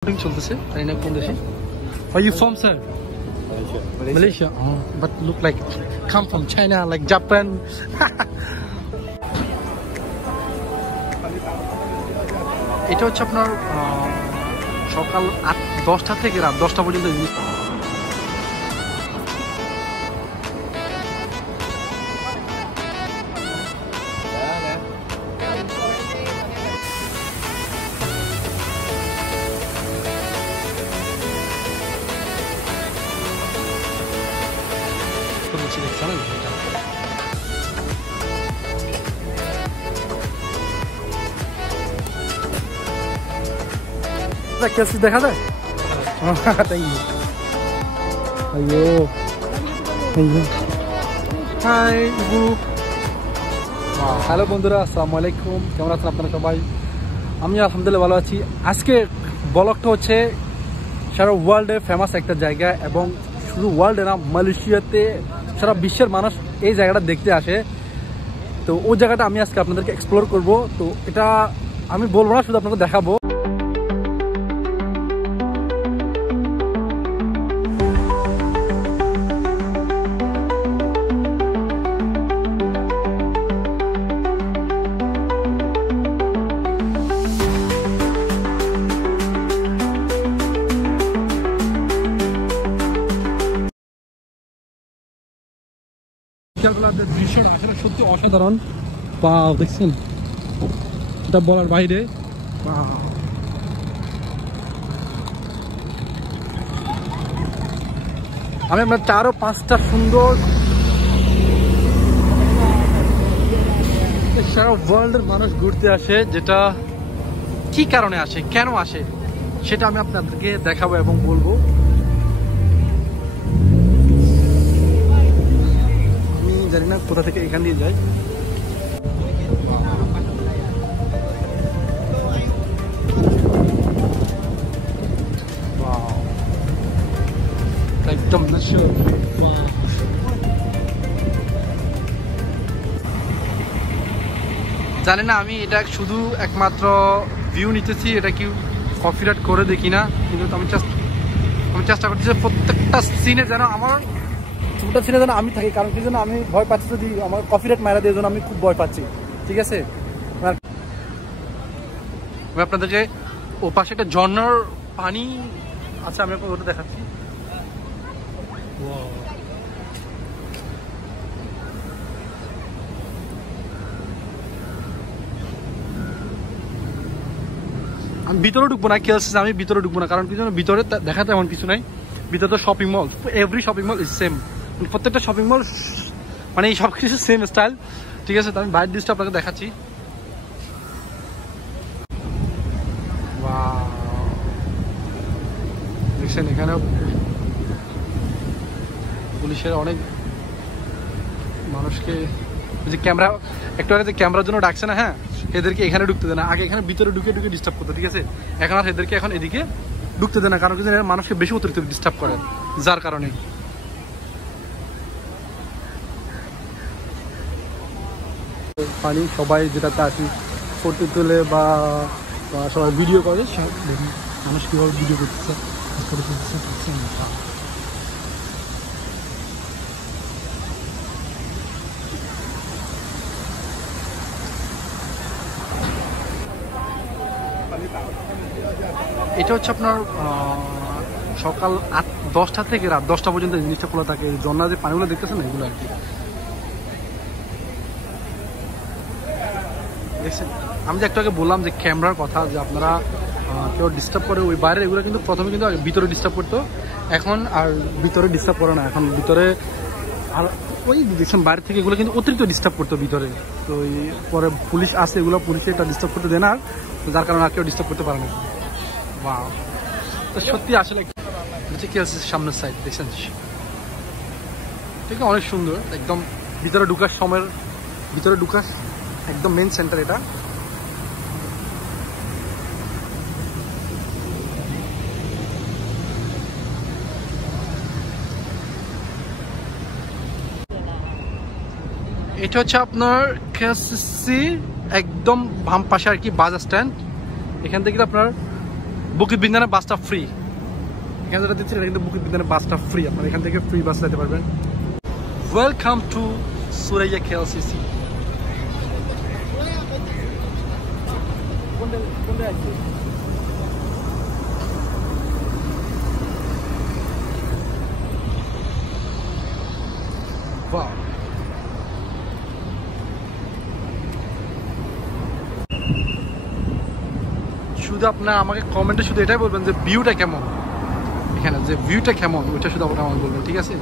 চলতেছে তাই না কোন দেশে? Are you from, sir? Malaysia. Oh, but look like come from China, like Japan. এটা হচ্ছে আপনার সকাল 10টা থেকে রাত 10টা পর্যন্ত। দেখা যায় হ্যালো বন্ধুরা, আসসালামু আলাইকুম। কেমন আছেন আপনারা সবাই? আমি আলহামদুলিল্লাহ ভালো আছি। আজকে ব্লগটা হচ্ছে সারা ওয়ার্ল্ডে ফেমাস একটা জায়গা, এবং শুধু ওয়ার্ল্ডে না, মালয়েশিয়াতে সারা বিশ্বের মানুষ এই জায়গাটা দেখতে আসে। তো ওই জায়গাটা আমি আজকে আপনাদেরকে এক্সপ্লোর করব। তো এটা আমি বলবো না, শুধু আপনাদের দেখাবো। দৃশ্যটা আসলে সত্যি অসাধারণ। পাও দেখছেন, এটা বলার বাইরে। আমি আপনার 4-5টা সুন্দর সারা ওয়ার্ল্ডের মানুষ ঘুরতে আসে, যেটা কি কারণে আসে, কেন আসে, সেটা আমি আপনাদেরকে দেখাবো এবং বলবো। জানি না কোথা থেকে এখান দিয়ে যাই। একদম জানি না, আমি এটা শুধু একমাত্র ভিউ নিতেছি, এটা কি কপিরাইট করে দেখি না, কিন্তু আমি চেষ্টা করতেছি প্রত্যেকটা সিনে যেন আমার ছোটটা সিনে যেন আমি থাকি। কারণ কি জন্য আমি ভয় পাচ্ছি, যদি আমার কপিরাইট মারা দিয়ে জন্য আমি খুব ভয় পাচ্ছি। ঠিক আছে, আমি আপনাদেরকে ও পাশে একটা ঝর্ণার পানি আছে, আমি আপনাকে ওটা দেখাচ্ছি। আমি ভিতরে ঢুকবো না, খেয়াল আছে, আমি ভিতরে ঢুকবো না। কারণ কি জন্য, ভিতরে দেখাতে এমন কিছু নাই। ভিতরে তো shopping mall, every shopping mall is same, প্রত্যেকটা শপিং মল মানে এই সব কিছু সেম স্টাইল। ঠিক আছে, তো আমি বাইরের দৃশ্য আপনাকে দেখাচ্ছি। দেখছেন, এখানে পুলিশের অনেক মানুষকে যে ক্যামেরা একটু আগে যে ক্যামেরার জন্য ডাকছে না, হ্যাঁ, এদেরকে এখানে ঢুকতে দেয় না। আগে এখানে ভিতরে ঢুকে ডিস্টার্ব করতো। ঠিক আছে, এখন আর এদেরকে এখন এদিকে ঢুকতে দেয় না, কারণ কি মানুষকে বেশি অতিরিক্ত ডিস্টার্ব করে, যার কারণে। পানি সবাই যেটাতে আসি ফটো তোলে বা সবাই ভিডিও করে, মানুষ কীভাবে ভিডিও করতেছে, ফটো তুলতেছে। এটা হচ্ছে আপনার সকাল 10টা থেকে রাত 10টা পর্যন্ত জিনিসটা খোলা থাকে। ঝর্ণা যে পানিগুলো দেখতেছেন না, এগুলো আর কি দেখছেন। আমি যে একটু আগে বললাম যে ক্যামেরার কথা, যে আপনারা কেউ ডিস্টার্ব করে ওই বাইরে, এগুলো কিন্তু প্রথমে কিন্তু ভিতরে ডিস্টার্ব করতো, এখন আর ভিতরে ডিস্টার্ব করে না। এখন ভিতরে আর ওই দেখছেন বাইরে থেকে এগুলো কিন্তু অতিরিক্ত ডিস্টার্ব করতো ভিতরে। তো পরে পুলিশ আসে, এগুলো পুলিশে এটা ডিস্টার্ব করতে দেয় না, যার কারণে আর কেউ ডিস্টার্ব করতে পারে না। বাহ, তো সত্যি আসলে কি আছে সামনের সাইড দেখছেন, ঠিক অনেক সুন্দর। একদম ভিতরে ঢুকার সময়ের ভিতরে ঢুকার একদম মেন সেন্টার এটা। এটা হচ্ছে আপনার কেএসসি একদম বাম পাশে আর কি, বাস স্ট্যান্ড। এখান থেকে আপনার বুকিত বিন্দানের বাসটা ফ্রি, এখানে যেটা দিচ্ছি এটা কিন্তু বুকিত বিন্দানের বাসটা ফ্রি, আপনারা এখান থেকে ফ্রি বাস যেতে পারবেন। Welcome to Suraiya KLCC। Wow. শুধু আপনারা আমাকে কমেন্টে শুধু এটাই বলবেন যে ভিউটা কেমন, এখানে যে ভিউটা কেমন ওইটা শুধু আপনারা আমাকে বলবেন, ঠিক আছে?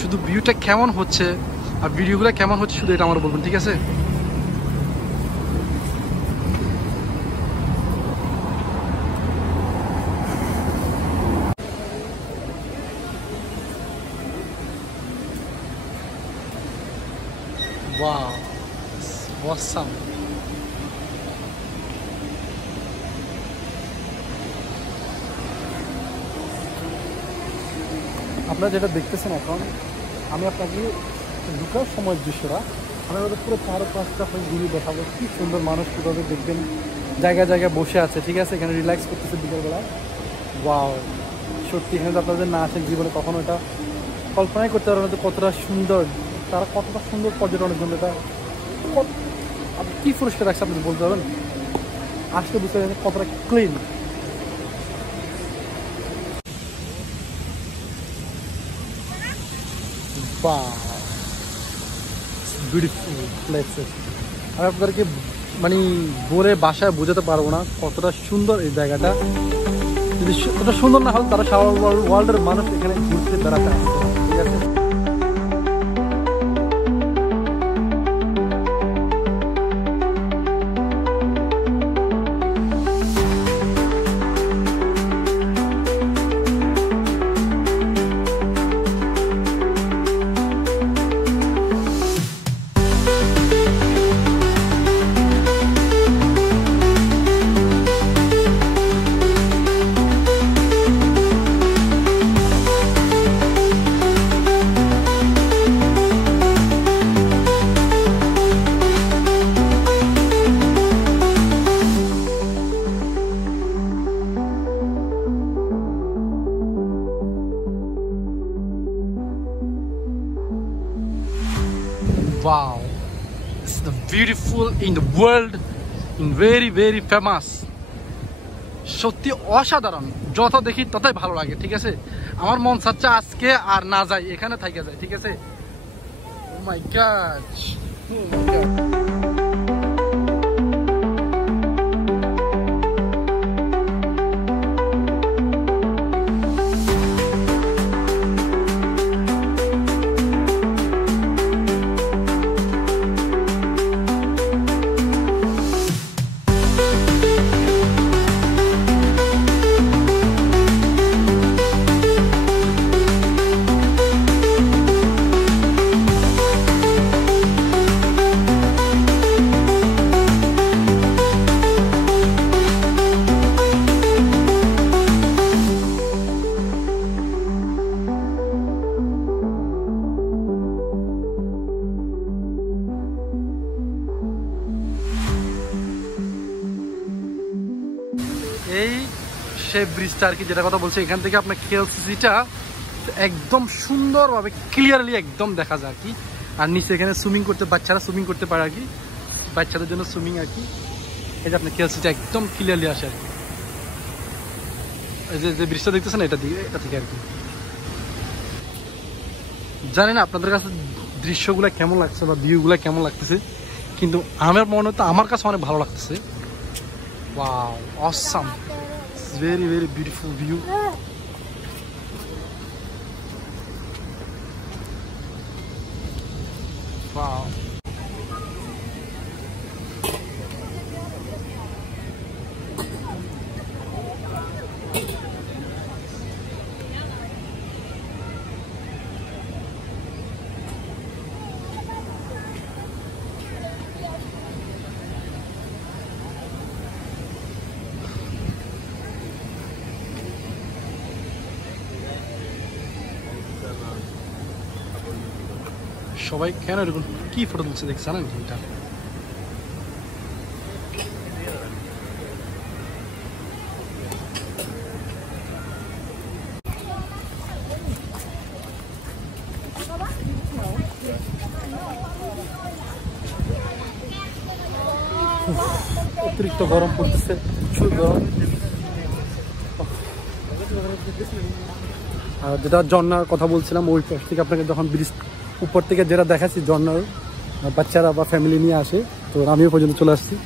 শুধু ভিউটা কেমন হচ্ছে আর ভিডিওগুলো কেমন হচ্ছে শুধু এটা আমার বলবেন, ঠিক আছে? Wow, it's awesome. আপনারা যেটা দেখতেছেন এখন, আমি আপনাকে ঢুকার সময়ের দৃশ্যটা আমি আমাদের পুরো 4-5টা ঘুরিয়ে দেখাবো। কি সুন্দর মানুষ কীভাবে দেখবেন জায়গায় জায়গায় বসে আছে, ঠিক আছে? এখানে রিল্যাক্স করতেছে বিকেলবেলা। ওয়াও, সত্যি এখানে তো আপনাদের না আসেন জীবনে কখনো এটা কল্পনাই করতে পারবেন যে কতটা সুন্দর, তারা কতটা সুন্দর পর্যটনের জন্য এটা আপনি কী পরিষ্কার রাখছে আপনি বলতে পারবেন, আসলে বুঝতে পারবেন কতটা ক্লিন। বিউটিফুল প্লেসেস, আমি আপনাদেরকে মানে বলে বাসায় বোঝাতে পারবো না কতটা সুন্দর এই জায়গাটা। যদি কতটা সুন্দর না হলে তারা সারা ওয়ার্ল্ডের মানুষ এখানে ঘুরতে বেড়াতে আসছে, ঠিক আছে? Wow, it's the beautiful in the world, in very very famous. সত্যি অসাধারণ, যত দেখি ততই ভালো লাগে, ঠিক আছে? আমার মন চাচ্ছে আজকে আর না যাই, এখানে থেকে যায়, ঠিক আছে? Oh my God, oh my God. এই সেই ব্রিজটা আর কি, যেটা কথা বলছি, এখান থেকে আপনার KLCCটা একদম সুন্দরভাবে ক্লিয়ারলি একদম দেখা যায় আর কি। আর নিচে এখানে সুইমিং করতে, বাচ্চারা সুইমিং করতে পারে আর কি, বাচ্চাদের জন্য সুইমিং আর কি। এই যে আপনার KLCCটা একদম ক্লিয়ারলি আসে আর কি, এই যে ব্রিজটা দেখতেছেন এটা থেকে আর কি। জানি না আপনাদের কাছে দৃশ্যগুলো কেমন লাগছে বা ভিউগুলো কেমন লাগতেছে, কিন্তু আমার মনে হতো আমার কাছে অনেক ভালো লাগতেছে। Wow, awesome. It's very very beautiful view. Wow. সবাই কেন এরকম কি ফটো তুলছে দেখছেন এটা? অতিরিক্ত গরম পড়তেছে, প্রচুর গরম। আর যেটা ঝর্ণার কথা বলছিলাম, ওই পাশ থেকে আপনাকে যখন ব্রিজ উপর থেকে যেটা দেখাচ্ছি, ঝর্ণার বাচ্চারা বা ফ্যামিলি নিয়ে আসে, তো আমিও পর্যন্ত চলে আসছি।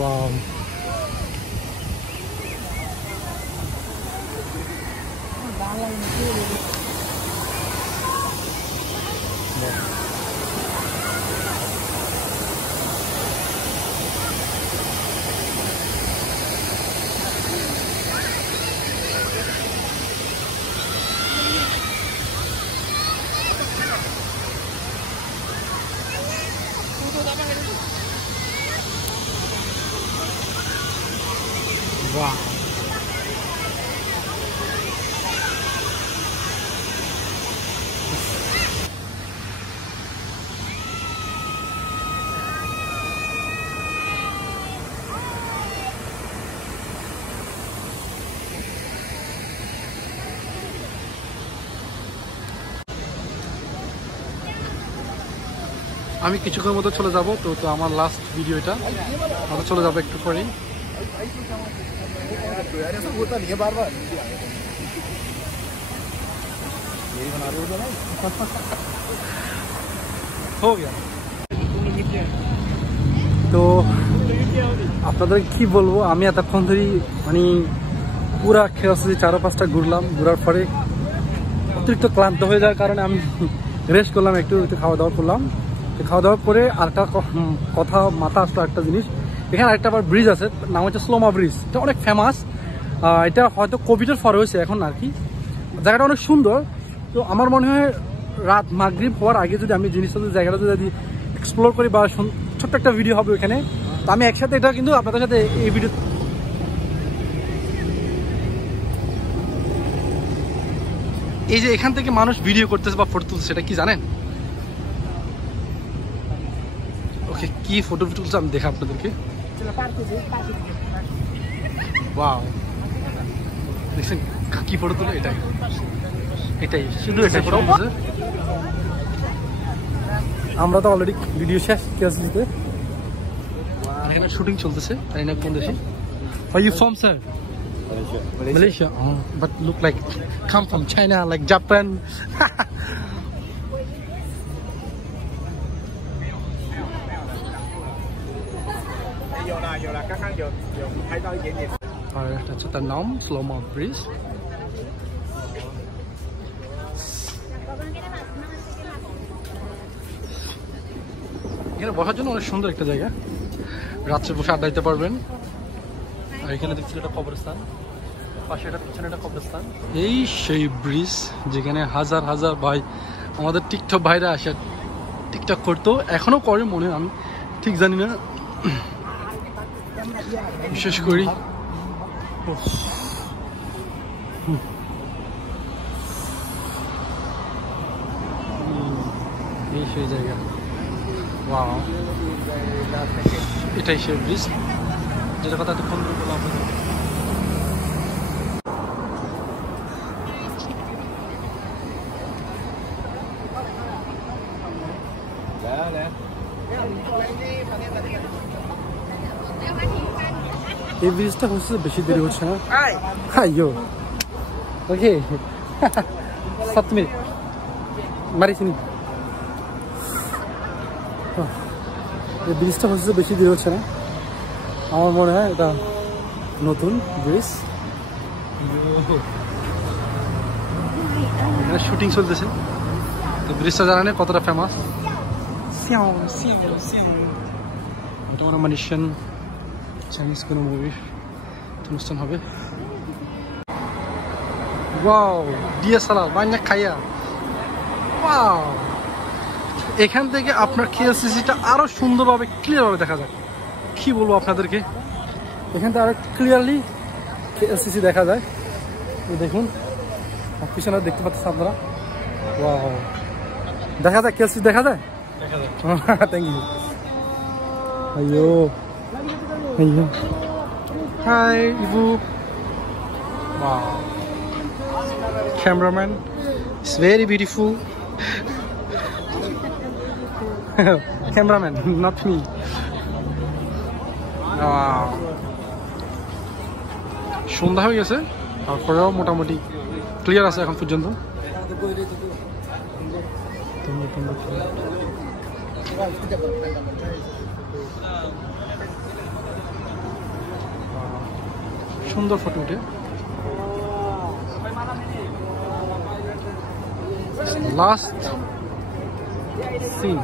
Wow. Wow. আমি কিছুক্ষণের মতো চলে যাব, তো তো আমার লাস্ট ভিডিও এটা, আমরা চলে যাবো একটু পরেই। তো আপনাদের কি বলবো, আমি এতক্ষণ ধরে মানে পুরা খেয়ে চারো পাঁচটা ঘুরলাম, ঘুরার পরে অতিরিক্ত ক্লান্ত হয়ে যাওয়ার কারণে আমি রেস্ট করলাম, একটু খাওয়া দাওয়া করলাম। খাওয়া দাওয়ার পরে আরেকটা কথা মাথা আসলো, একটা জিনিস, এখানে আরেকটা আবার ব্রিজ আছে, নাম হচ্ছে স্লোমা ব্রিজ। এটা অনেক ফেমাস, এটা হয়তো কোভিডের পরে হয়েছে এখন আর কি। জায়গাটা অনেক সুন্দর। তো আমার মনে হয় রাত মাগরিব হওয়ার আগে যদি আমি জিনিসটা জায়গাটা যদি এক্সপ্লোর করি বা ছোট্ট একটা ভিডিও হবে ওইখানে, তো আমি একসাথে এটা কিন্তু আপনাদের সাথে এই ভিডিও। এই যে এখান থেকে মানুষ ভিডিও করতেছে বা ফটো তুলছে, সেটা কি জানেন? ওকে, কি ফটো তুলছে আমি দেখা আপনাদেরকে। ওয়াও, দেখছেন কি ফটো তুলে? এটাই এটাই শুধু এটাই ফটো তুলছে। আমরা তো অলরেডি ভিডিও শেষ দিতে, এখানে শুটিং চলতেছে। তাই না? কোন দেশে? Are you from, sir? Malaysia. Oh, but look like come from China, like Japan. আর এটা হচ্ছে তার নাম, স্লোমা ব্রিজ। এখানে বসার জন্য অনেক সুন্দর একটা জায়গা, রাত্রে বসে আড্ডা দিতে পারবেন। আর এখানে দেখছি একটা কবরস্থান, পাশে একটা পিছনে একটা কবরস্থান। এই সেই ব্রিজ যেখানে হাজার হাজার ভাই, আমাদের টিকটক ভাইরা আসে, টিকটক করতো, এখনো করে মনে হয়, আমি ঠিক জানি না, বিশেষ করি। এই সেই জায়গা, ওয়াও, এটাই সেই ব্রিজ যেটা কথা এতক্ষণ ধরে বললাম আপনাদের। এই ব্রিজটা হচ্ছে বেশি দেরি হচ্ছে না। আইয়ো ওকে 7 মিনিট মারি চিনি। এই ব্রিজটা হচ্ছে বেশি দেরি হচ্ছে না, আমার মনে হয় এটা নতুন ব্রিজ। এখানে শুটিং চলতেছে, তো ব্রিজটা জানেন কতটা ফেমাস। এটা মানে মালয়েশিয়ান চাইনিজ কোনো মুভির অনুষ্ঠান হবে। ওয়াও, ডিএসএলআর বান্না খাইয়া, ওয়াও। এখান থেকে আপনার কেএলসিসিটা আরো সুন্দরভাবে ক্লিয়ারভাবে দেখা যায়। কি বলবো আপনাদেরকে, এখান থেকে আরো ক্লিয়ারলি কেএলসিসি দেখা যায়। দেখুন পিছনে দেখতে পাচ্ছেন আপনারা, ওয়াও, দেখা যায় কেএলসিসি, দেখা যায়। Thank you. আইয়ো আইয়ো, hi Ibu, wow. cameraman. It's very beautiful. Cameraman, not me. সন্ধ্যা হয়ে গেছে, তারপরেও মোটামুটি ক্লিয়ার আছে এখন পর্যন্ত। সুন্দর ফটো উঠে। Last scene